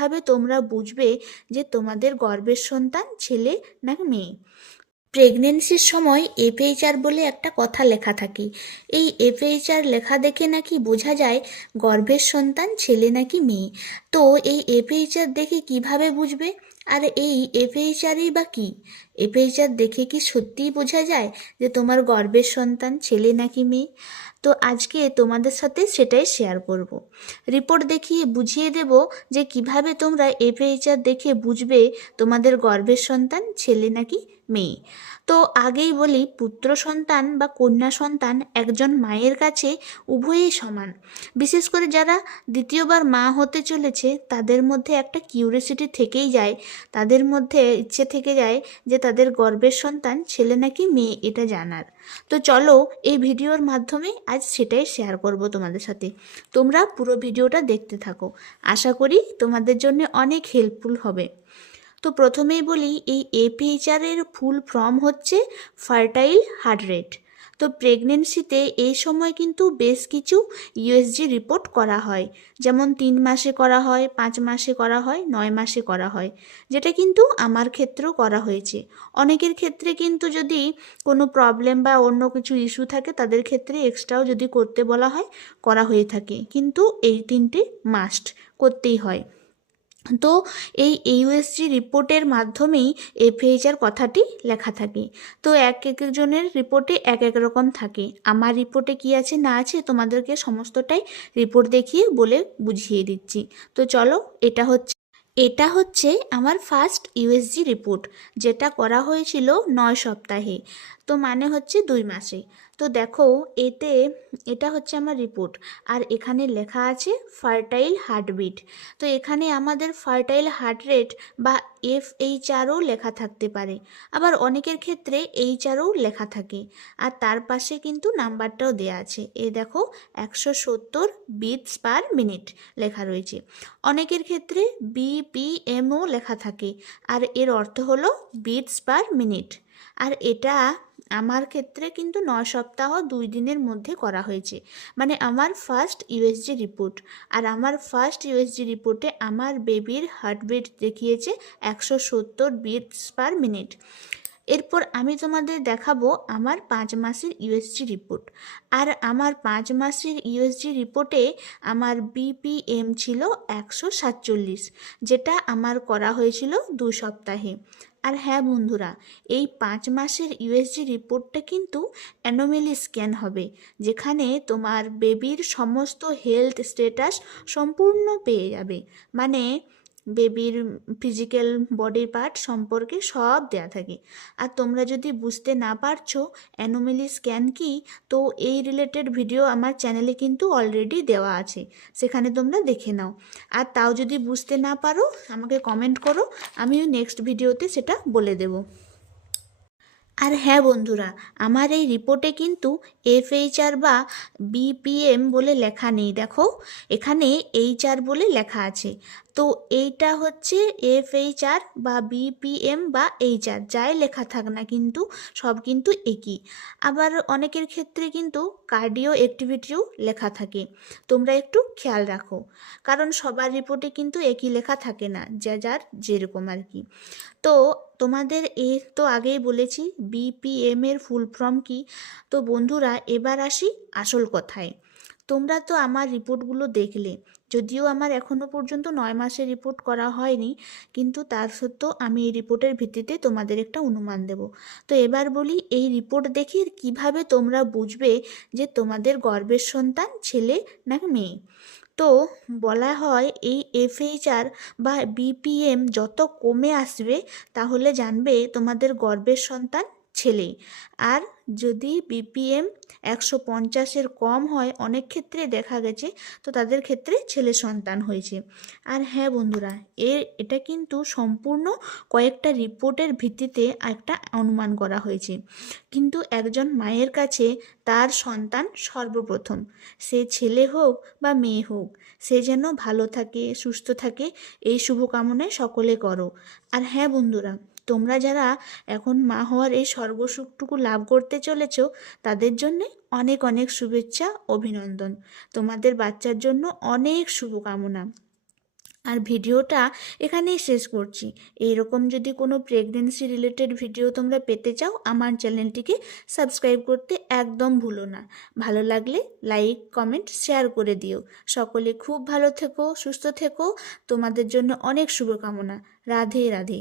কিভাবে তোমরা বুঝবে যে তোমাদের গর্ভের সন্তান ছেলে না মেয়ে। প্রেগনেন্সির সময় এফএইচআর বলে একটা কথা লেখা থাকে। এই এফএইচআর লেখা দেখে নাকি বোঝা যায় গর্ভের সন্তান ছেলে নাকি মেয়ে। তো এই এফএইচআর দেখে কিভাবে বুঝবে? আর এই এফএইচআরই বা কি? এফএইচআর দেখে কি সত্যিই বোঝা যায় যে তোমার গর্ভের সন্তান ছেলে নাকি মেয়ে? তো আজকে তোমাদের সাথে সেটাই শেয়ার করব। রিপোর্ট দেখিয়ে বুঝিয়ে দেব যে কিভাবে তোমরা এফএইচআর দেখে বুঝবে তোমাদের গর্ভের সন্তান ছেলে নাকি মেয়ে। তো আগেই বলি, পুত্র সন্তান বা কন্যা সন্তান একজন মায়ের কাছে উভয়ই সমান। বিশেষ করে যারা দ্বিতীয়বার মা হতে চলেছে তাদের মধ্যে একটা কিউরিওসিটি থেকেই যায়, তাদের মধ্যে ইচ্ছে থেকে যায় যে তাদের গর্ভের সন্তান ছেলে নাকি মেয়ে এটা জানার। তো চলো এই ভিডিওর মাধ্যমে আজ সেটাই শেয়ার করব তোমাদের সাথে। তোমরা পুরো ভিডিওটা দেখতে থাকো, আশা করি তোমাদের জন্য অনেক হেল্পফুল হবে। তো প্রথমেই বলি, এই এফএইচআর এর ফুল ফর্ম হচ্ছে ফার্টাইল হার্ট রেট। তো প্রেগনেন্সিতে এই সময় কিন্তু বেশ কিছু ইউএসজি রিপোর্ট করা হয়, যেমন 3 মাসে করা হয়, 5 মাসে করা হয়, 9 মাসে করা হয়, যেটা কিন্তু আমার ক্ষেত্রেও করা হয়েছে। অনেকের ক্ষেত্রে কিন্তু যদি কোনো প্রবলেম বা অন্য কিছু ইস্যু থাকে তাদের ক্ষেত্রে এক্সট্রাও যদি করতে বলা হয় করা হয়ে থাকে, কিন্তু এই 3টে মাস্ট করতেই হয়। তো এই ইউএসজি রিপোর্টের মাধ্যমেই এফএইচআর কথাটি লেখা থাকে। তো এক একজনের রিপোর্টে এক এক রকম থাকে। আমার রিপোর্টে কি আছে না আছে তোমাদেরকে সমস্তটাই রিপোর্ট দেখিয়ে বলে বুঝিয়ে দিচ্ছি। তো চলো, এটা হচ্ছে আমার ফার্স্ট ইউএসজি রিপোর্ট, যেটা করা হয়েছিল 9 সপ্তাহে, তো মানে হচ্ছে 2 মাসে। তো দেখো এটা হচ্ছে আমার রিপোর্ট, আর এখানে লেখা আছে ফার্টাইল হার্টবিট। তো এখানে আমাদের ফার্টাইল হার্ট রেট বা এফএইচআরও লেখা থাকতে পারে, আবার অনেকের ক্ষেত্রে এইচআরও লেখা থাকে। আর তার পাশে কিন্তু নাম্বারটাও দেয়া আছে, দেখো 170 বিটস পার মিনিট লেখা রয়েছে। অনেকের ক্ষেত্রে বিপিএমও লেখা থাকে, আর এর অর্থ হলো বিটস পার মিনিট। আর এটা আমার ক্ষেত্রে কিন্তু 9 সপ্তাহ 2 দিনের মধ্যে করা হয়েছে, মানে আমার ফার্স্ট ইউএসজি রিপোর্ট। আর আমার ফার্স্ট ইউএসজি রিপোর্টে আমার বেবির হার্টবিট দেখিয়েছে 170 বিটস পার মিনিট। এরপর আমি তোমাদের দেখাবো আমার 5 মাসের ইউএসজি রিপোর্ট। আর আমার 5 মাসের ইউএসজি রিপোর্টে আমার বিপিএম ছিল 147, যেটা আমার করা হয়েছিল 2 সপ্তাহে। আর হ্যাঁ বন্ধুরা, এই 5 মাসের ইউএসজি রিপোর্টটা কিন্তু অ্যানোমেলি স্ক্যান হবে, যেখানে তোমার বেবির সমস্ত হেলথ স্ট্যাটাস সম্পূর্ণ পেয়ে যাবে, মানে বেবির ফিজিক্যাল বডি পার্ট সম্পর্কে সব দেয়া থাকে। আর তোমরা যদি বুঝতে না পারছো অ্যানোমেলি স্ক্যান কি, তো এই রিলেটেড ভিডিও আমার চ্যানেলে কিন্তু অলরেডি দেওয়া আছে, সেখানে তোমরা দেখে নাও। আর তাও যদি বুঝতে না পারো আমাকে কমেন্ট করো, আমি নেক্সট ভিডিওতে সেটা বলে দেবো। আর হ্যাঁ বন্ধুরা, আমার এই রিপোর্টে কিন্তু এফএইচআর বা বিপিএম বলে লেখা নেই, দেখো এখানে এইচআর বলে লেখা আছে। তো এইটা হচ্ছে এফএইচআর বা বিপিএম বা এইচআর, যাই লেখা থাক না কিন্তু সব কিন্তু একই। আবার অনেকের ক্ষেত্রে কিন্তু কার্ডিও অ্যাক্টিভিটিও লেখা থাকে, তোমরা একটু খেয়াল রাখো, কারণ সবার রিপোর্টে কিন্তু একই লেখা থাকে না, যার যেরকম আর কি। তো তোমাদের তো আগেই বলেছি বিপিএম এর ফুল ফর্ম কি। তো বন্ধুরা এবার আসি আসল কথায়। তোমরা তো আমার রিপোর্টগুলো দেখলে, যদিও আমার এখনও পর্যন্ত 9 মাসের রিপোর্ট করা হয়নি, কিন্তু তার সত্ত্বেও আমি এই রিপোর্টের ভিত্তিতে তোমাদের একটা অনুমান দেব। তো এবার বলি, এই রিপোর্ট দেখে কিভাবে তোমরা বুঝবে যে তোমাদের গর্ভের সন্তান ছেলে না মেয়ে। তো বলা হয় এই এফএইচআর বা বিপিএম যত কমে আসবে তাহলে জানবে তোমাদের গর্ভের সন্তান ছেলে। আর যদি বিপিএম 150-এর কম হয়, অনেক ক্ষেত্রে দেখা গেছে, তো তাদের ক্ষেত্রে ছেলে সন্তান হয়েছে। আর হ্যাঁ বন্ধুরা, এটা কিন্তু সম্পূর্ণ কয়েকটা রিপোর্টের ভিত্তিতে একটা অনুমান করা হয়েছে, কিন্তু একজন মায়ের কাছে তার সন্তান সর্বপ্রথম, সে ছেলে হোক বা মেয়ে হোক, সে যেন ভালো থাকে, সুস্থ থাকে, এই শুভকামনায় সকলে করো। আর হ্যাঁ বন্ধুরা, তোমরা যারা এখন মা হওয়ার এই স্বর্গসুখটুকু লাভ করতে চলেছ, তাদের জন্যে অনেক অনেক শুভেচ্ছা, অভিনন্দন, তোমাদের বাচ্চার জন্য অনেক শুভকামনা। আর ভিডিওটা এখানেই শেষ করছি। এইরকম যদি কোনো প্রেগনেন্সি রিলেটেড ভিডিও তোমরা পেতে চাও, আমার চ্যানেলটিকে সাবস্ক্রাইব করতে একদম ভুলো না। ভালো লাগলে লাইক, কমেন্ট, শেয়ার করে দিও। সকলে খুব ভালো থেকো, সুস্থ থেকো। তোমাদের জন্য অনেক শুভকামনা। রাধে রাধে।